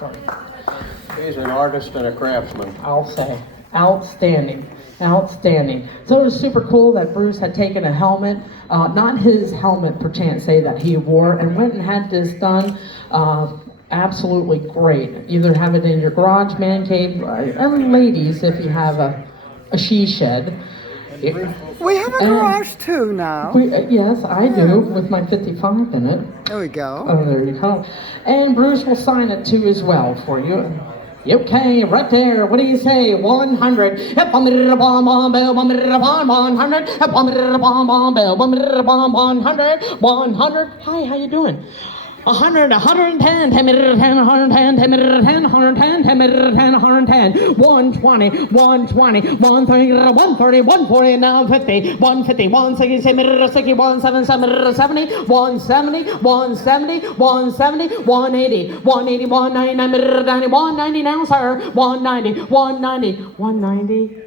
Sorry. He's an artist and a craftsman. I'll say. Outstanding. Outstanding. So it was super cool that Bruce had taken a helmet, not his helmet per chance say that he wore, and went and had this done. Absolutely great. Either have it in your garage, man cave, and ladies if you have a she shed. We have a garage too now. Yes, I do, with my 55 in it. There we go. Oh, there you go. And Bruce will sign it too as well for you. Okay, right there. What do you say? 100. 100. 100. Hi, how you doing? 100, 110, 10 minutes, 10, 110, 10 minutes, 10, 110, 10 minutes, 10, 110, 120, 120, 130, 130, 140, now 50, 150, 160, 60, 170, 70, 170, 170, 170, 180, 180, 190, 90, 190 now, sir, 190, 190, 190.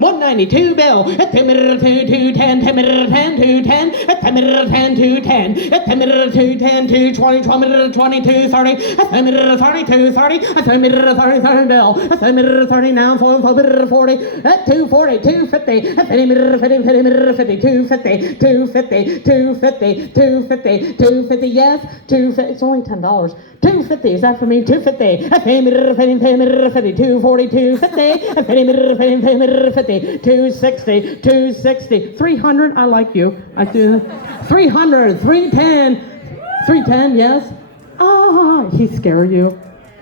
192 bill, 10 minutes, 210, 10 minutes, 10, 210, 10 minutes, 10, 210, 10 minutes, 210, 220, 20 minutes, 22, 30, 10 minutes, 32, 30, 10 minutes, 30, 30 bill, 10 minutes, 30 now, 4 minutes, 40, 240, 250, 50 minutes, 50, 50 minutes, 50, 250, 250, 250, 250, 250, yes, 250, it's only $10. 250, is that for me? 250, 50 minutes, 50 minutes, 50, 240, 250, 50 minutes, 50 minutes, 50, 260, 260, 300, I like you, I do, 300, 310, 310, yes, he scare you.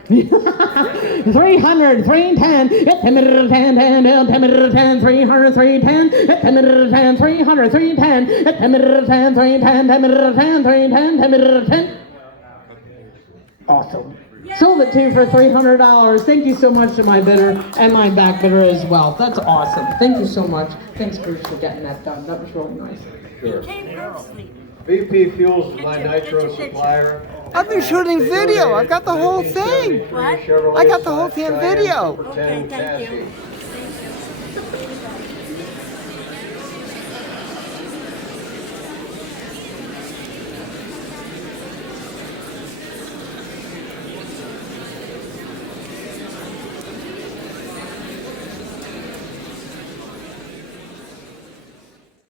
300, 310, 10 minutes, 10, 10, 10 minutes, 10, 300, 310, 10 minutes, 10, 300, 310, 10 minutes, 10, 310, 10 minutes, 10, 310, 10 minutes, 10. Awesome. Sold it to you for $300. Thank you so much to my bidder and my back bidder as well. That's awesome. Thank you so much. Thanks, Bruce, for getting that done. That was really nice. Sure. VP Fuels is my nitro supplier. I've been shooting video. I've got the whole thing. I got the whole damn video. Okay, thank you.